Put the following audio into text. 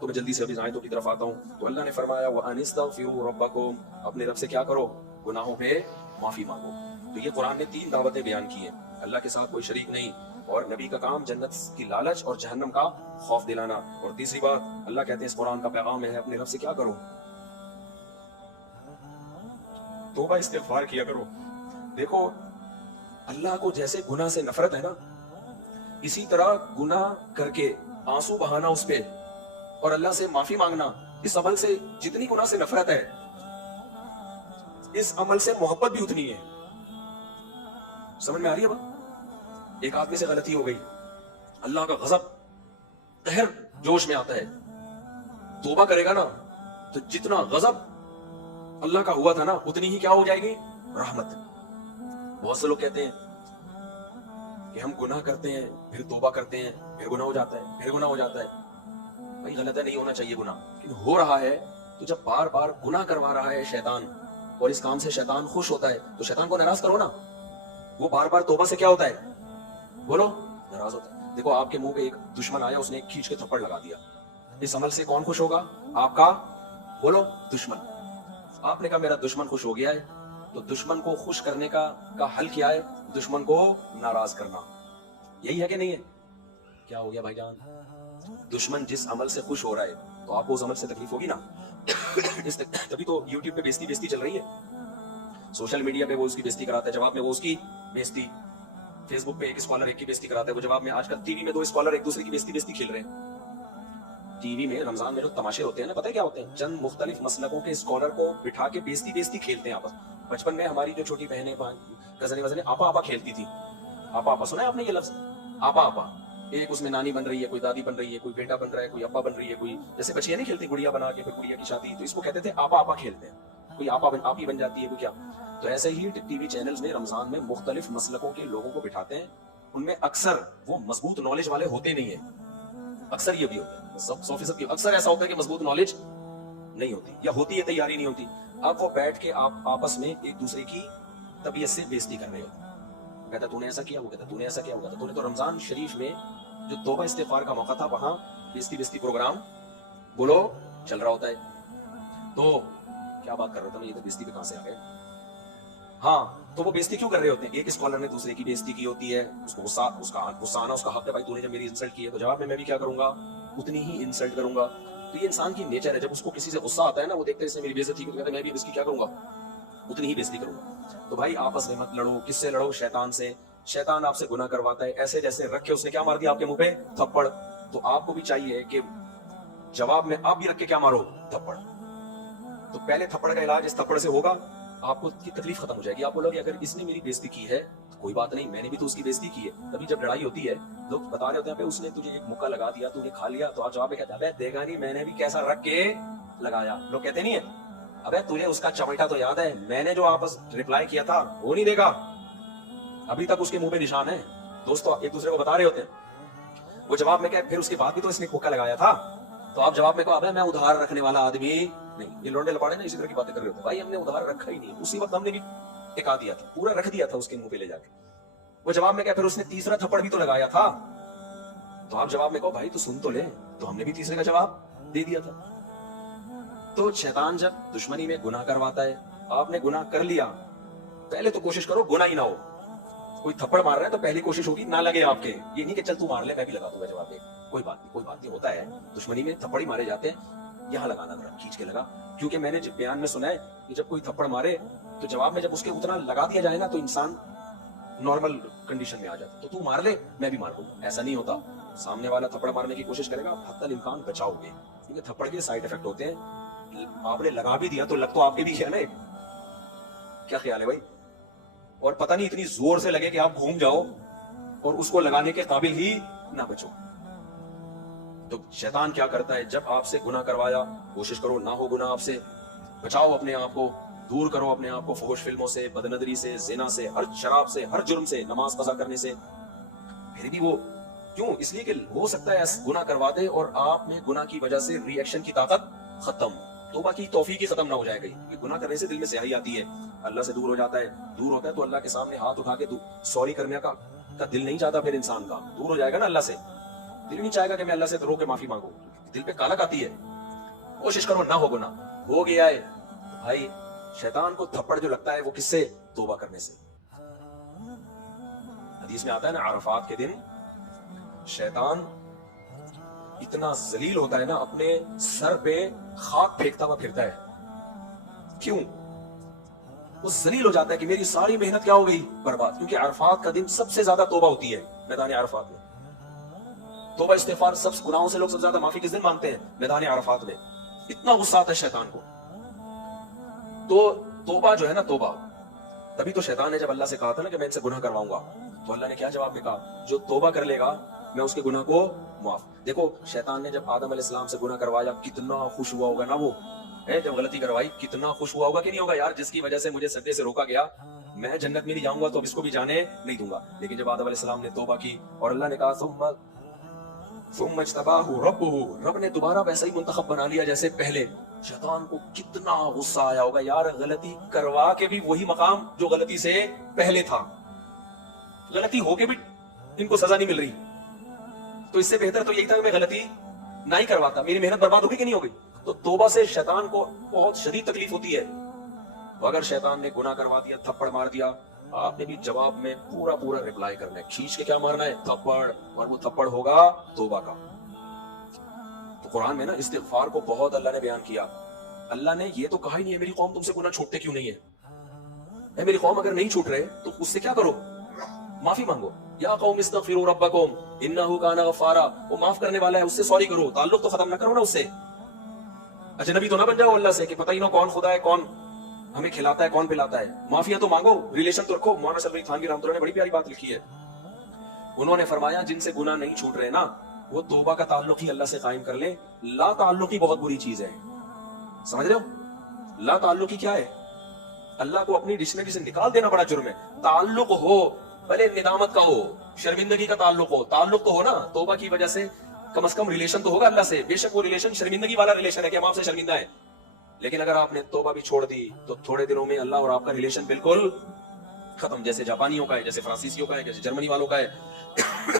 तो मैं जल्दी से अभी आयतों की तरफ आता हूँ। तो अल्लाह ने फरमाया व अनिस्तगफिरू रब्बकुम, अपने रब से क्या करो, गुनाहों पे माफी मांगो। तो ये कुरान ने 3 दावतें बयान की हैं, अल्लाह के साथ कोई शरीक नहीं, और नबी का काम जन्नत की लालच और जहन्नम का खौफ दिलाना। और तीसरी बात अल्लाह कहते हैं इस कुरान का पैगाम है अपने रब से क्या करो, तौबा इस्तिगफार किया करो। देखो अल्लाह को जैसे गुनाह से नफरत है ना, इसी तरह गुनाह करके आंसू बहाना उस पे और अल्लाह से माफी मांगना, इस अमल से जितनी गुनाह से नफरत है, इस अमल से मोहब्बत भी उतनी है। समझ में आ रही है बात? एक आदमी से गलती हो गई, अल्लाह का गजब कहर जोश में आता है, तौबा करेगा ना तो जितना गजब अल्लाह का हुआ था ना, उतनी ही क्या हो जाएगी, रहमत। बहुत से लोग कहते हैं कि हम गुनाह करते हैं, फिर तौबा करते हैं, फिर गुनाह हो जाता है, फिर गुनाह हो जाता है। भाई गलत है, नहीं होना चाहिए गुनाह, लेकिन हो रहा है तो जब बार बार गुनाह करवा रहा है शैतान, और इस काम से शैतान खुश होता है, तो शैतान को नाराज करो ना। वो बार बार तौबा से क्या होता है, बोलो, नाराज होता है। देखो आपके मुंह पे एक दुश्मन आया, उसने खींच के थप्पड़ लगा दिया, इस अमल से कौन खुश होगा, आपका, बोलो, दुश्मन। आपने कहा मेरा दुश्मन खुश हो गया है, तो दुश्मन को खुश करने का हल क्या है, दुश्मन को नाराज करना। यही है कि नहीं है? क्या हो गया भाईजान? दुश्मन जिस अमल से खुश हो रहा है तो आपको उस अमल से तकलीफ होगी ना। तभी तो यूट्यूब पे बेइज्जती चल रही है, सोशल मीडिया पे वो उसकी बेइज्जती कराता है, जवाब में वो उसकी बेइज्जती, फेसबुक पे एक स्कॉलर एक की बेइज्जती कराता है, वो जवाब में, आजकल टीवी में 2 स्कॉलर एक दूसरे की बेइज्जती खेल रहे हैं। टीवी में रमजान में जो तमाशे होते हैं ना, पता है क्या होते हैं, चंद मुख्तलिफ मसलकों के स्कॉलर को बिठा के बेइज्जती खेलते हैं आपस। बचपन में हमारी जो छोटी बहनें कजने वजने आपा आपा खेलती थी। आपा आपा सुना है आपने ये लफ्ज, आपा आपा? एक उसमें नानी बन रही है, कोई दादी बन रही है, कोई बेटा बन रहा है, कोई अब्बा बन रही है, कोई जैसे बच्चियां नहीं खेलती गुड़िया बना के, फिर गुड़िया की शादी, तो इसको कहते थे आपा आपा खेलते हैं। कोई आपी बन जाती है, कोई क्या। तो ऐसे ही टीवी चैनल्स में रमजान में मुख्तलिफ मसलकों के लोगों को बिठाते हैं, उनमें अक्सर वो मजबूत नॉलेज वाले होते नहीं है, अक्सर ये भी होता है, 100% अक्सर ऐसा होता है कि मजबूत नॉलेज नहीं होती, या होती है तैयारी नहीं होती। अब वो बैठ के आप आपस में एक दूसरे की तबीयत से बेइज्जती कर रहे हो, कहता तूने ऐसा किया, वो कहता तूने ऐसा किया, वो कहता तूने तो रमजान शरीफ में जो तौबा इस्तिगफार का मौका था, वहां बेइज्जती प्रोग्राम, बोलो, चल रहा होता है। तो क्या बात कर रहा था मैं, ये तो बेइज्जती पे कहां से आ गए। हाँ, तो वो बेइज्जती क्यों कर रहे होते हैं, एक स्कॉलर ने दूसरे की बेइज्जती की होती है, उसको गुस्सा आना उसका हक है, भाई तूने जब मेरी इंसल्ट की है तो जवाब में मैं भी क्या करूंगा, उतनी ही इंसल्ट करूंगा। तो ये इंसान की नेचर है, जब उसको किसी से गुस्सा आता है ना, वो देखते हैं इसने मेरी बेइज्जती की, तो कहते हैं मैं भी इसकी क्या करूंगा, उतनी ही बेइज्जती करूंगा। तो भाई आपस में मत लड़ो, किससे लड़ो, शैतान से। शैतान आपसे गुनाह करवाता है, ऐसे जैसे रख के उसने क्या मार दिया आपके मुंह पे, थप्पड़। तो आपको भी चाहिए कि जवाब में आप भी रख के क्या मारो, थप्पड़। तो पहले थप्पड़ का इलाज इस थप्पड़ से होगा, आपको की तकलीफ खत्म हो जाएगी। आप बोलोगे अगर इसने मेरी बेइज्जती की है तो कोई बात नहीं, मैंने भी तो उसकी बेइज्जती की है। तभी जब लड़ाई होती है लोग बता रहे होते हैं उसने तुझे एक मुक्का लगा दिया, तूने खा लिया, तो आप जवाब में कहते हैं देगा नहीं, मैंने भी कैसा रख के लगाया। लोग कहते नहीं है, अबे तुझे उसका चमेटा तो याद है, मैंने जो आपस रिप्लाई किया था वो नहीं देगा, अभी तक उसके मुंह पे निशान है। दोस्तों एक दूसरे को बता रहे होते हैं, वो जवाब में क्या, फिर उसके बाद भी तो इसने मुक्का लगाया था। तो आप जवाब में कहो अबे मैं उधार रखने वाला आदमी नहीं। ये लौंडे लपाड़े ना इसी तरह की बातें कर रहे होते, भाई हमने उधार रखा ही नहीं, उसी वक्त हमने भी टिका दिया था, पूरा रख दिया था उसके मुंह पे ले जाके। वो जवाब में क्या, फिर उसने तीसरा थप्पड़ भी तो लगाया था। तो आप जवाब में कहो भाई तू सुन तो ले, तो हमने भी तीसरे का जवाब दे दिया था। तो शैतान जब दुश्मनी में गुनाह करवाता है, आपने गुनाह कर लिया, पहले तो कोशिश करो गुनाह ही ना हो। कोई थप्पड़ मार रहा है तो पहली कोशिश होगी ना लगे आपके, ये नहीं कि चल तू मार ले मैं भी लगा दूंगा जवाब दे, कोई बात नहीं, होता है दुश्मनी में थप्पड़ ही मारे जाते हैं, यहाँ लगाना जरा खींच के लगा। क्योंकि मैंने जब बयान में सुना है कि जब कोई थप्पड़ मारे तो जवाब में जब उसके उतना लगा दिया जाए ना, तो इंसान नॉर्मल कंडीशन में आ जाता। तो तू मार ले मैं भी मार दूंगा, ऐसा नहीं होता। सामने वाला थप्पड़ मारने की कोशिश करेगा, हत्तल इम्कान बचाओगे, क्योंकि थप्पड़ के साइड इफेक्ट होते हैं। आपने लगा भी दिया तो लग तो आपके भी गया ना एक, क्या ख्याल है भाई? और पता नहीं इतनी जोर से लगे कि आप घूम जाओ और उसको लगाने के काबिल ही ना बचो। तो शैतान क्या करता है, जब आपसे गुनाह करवाया, कोशिश करो ना हो गुनाह आपसे, बचाओ अपने आप को, दूर करो अपने आप को फहश फिल्मों से, बदनजरी से, जिना से, हर शराब से, हर जुर्म से, नमाज कज़ा करने से। फिर भी वो क्यों, इसलिए कि हो सकता है गुनाह करवा दे और आप में गुनाह की वजह से रिएक्शन की ताकत खत्म, तौबा की तौफीक ही खत्म ना हो जाएगी। गुनाह करने से दिल में स्याही आती है, अल्लाह से दूर हो जाता है, दूर होता है तो अल्लाह के सामने हाथ उठा के सॉरी करने का दिल नहीं चाहता, फिर इंसान का दूर हो जाएगा ना अल्लाह से, दिल नहीं चाहेगा कि मैं अल्लाह से रो के माफी मांगू। दिल पे कालक आती है, कोशिश करो ना हो गुनाह, हो गया है भाई, शैतान को थप्पड़ जो लगता है वो किससे? तौबा करने से। हदीस में आता है ना, अरफात के दिन शैतान इतना जलील होता है ना, अपने सर पे खाक फेंकता हुआ फिरता है। क्यों? वो जलील हो जाता है कि मेरी सारी मेहनत क्या हो गई? बर्बाद। क्योंकि अरफात का दिन सबसे ज्यादा तौबा होती है मैदान अरफात में। तौबा इस्तिगफार सब गुनाहों से लोग सबसे ज्यादा माफी किस दिन मांगते हैं? मैदान अरफात में। इतना गुस्सा आता है शैतान को। तो तौबा जो है ना, तौबा, तभी तो शैतान ने जब अल्लाह से कहा था ना कि मैं इनसे गुनाह करवाऊंगा, तो अल्लाह ने क्या जवाब में कहा? जो तौबा कर लेगा मैं उसके गुनाह को माफ। देखो शैतान ने जब आदम अलैहिस्सलाम से गुनाह करवाया, कितना खुश हुआ होगा ना वो, है जब गलती करवाई, कितना खुश हुआ होगा कि नहीं होगा? यार जिसकी वजह से मुझे सजदे से रोका गया, मैं जन्नत में नहीं जाऊंगा तो अब इसको भी जाने नहीं दूंगा। लेकिन जब आदम अलैहिस्सलाम ने तौबा की और अल्लाह ने कहा सुम्मा इज्तबाहु रब्बुहु, रब ने दोबारा वैसा ही मुंतखब बना लिया जैसे पहले, शैतान को कितना गुस्सा आया होगा। यार गलती करवा के भी वही मकाम जो गलती से पहले था, गलती होके भी इनको सजा नहीं मिल रही, तो इससे बेहतर तो यही था कि मैं गलती ना ही करवाता, मेरी मेहनत बर्बाद होगी कि नहीं होगी? तो तौबा से शैतान को बहुत शदीद तकलीफ होती है। तो अगर शैतान ने गुनाह करवा दिया, थप्पड़ मार दिया, आपने भी जवाब में पूरा पूरा रिप्लाई करना है, खींच के क्या मारना है? थप्पड़। और वो थप्पड़ होगा तौबा का। तो कुरान में ना इस्तिगफार को बहुत अल्लाह ने बयान किया। अल्लाह ने ये तो कहा ही नहीं है मेरी कौम तुमसे गुनाह छूटते क्यों नहीं है। मेरी कौम अगर नहीं छूट रहे तो उससे क्या करो? माफी मांगो। या कौम इस्तगफिरू रब्बकुम इन्नहु काना गफ्फारा, वो माफ करने वाला है, उससे सॉरी करो। ताल्लुक तो खत्म ना करो ना उससे। अजनबी तो ना बन जाओ अल्लाह से कि पता ही ना कौन खुदा है, कौन हमें खिलाता है, कौन पिलाता है। माफिया तो मांगो, रिलेशन तो रखो। मौलाना सलमान खान की रहमतुल्लाह ने बड़ी प्यारी बात लिखी है। उन्होंने फरमाया जिनसे गुनाह नहीं छूट रहे ना, वो तौबा का ताल्लुक ही अल्लाह से कायम कर ले। ला ताल्लुकी बहुत बुरी चीज है, समझ रहे हो? ला ताल्लुकी क्या है? अल्लाह को अपनी डिक्शनरी से निकाल देना बड़ा जुर्म है। ताल्लुक हो, भले निदामत का हो, शर्मिंदगी का ताल्लुक हो, ताल्लुक तो हो ना। तौबा की वजह से कम से कम रिलेशन तो होगा अल्लाह से। बेशक वो रिलेशन शर्मिंदगी वाला रिलेशन है कि हम आपसे शर्मिंदा है, लेकिन अगर आपने तौबा भी छोड़ दी तो थोड़े दिनों में अल्लाह और आपका रिलेशन बिल्कुल खत्म। जैसे जापानियों का है, जैसे फ्रांसीसियों का है, जैसे जर्मनी वालों का है।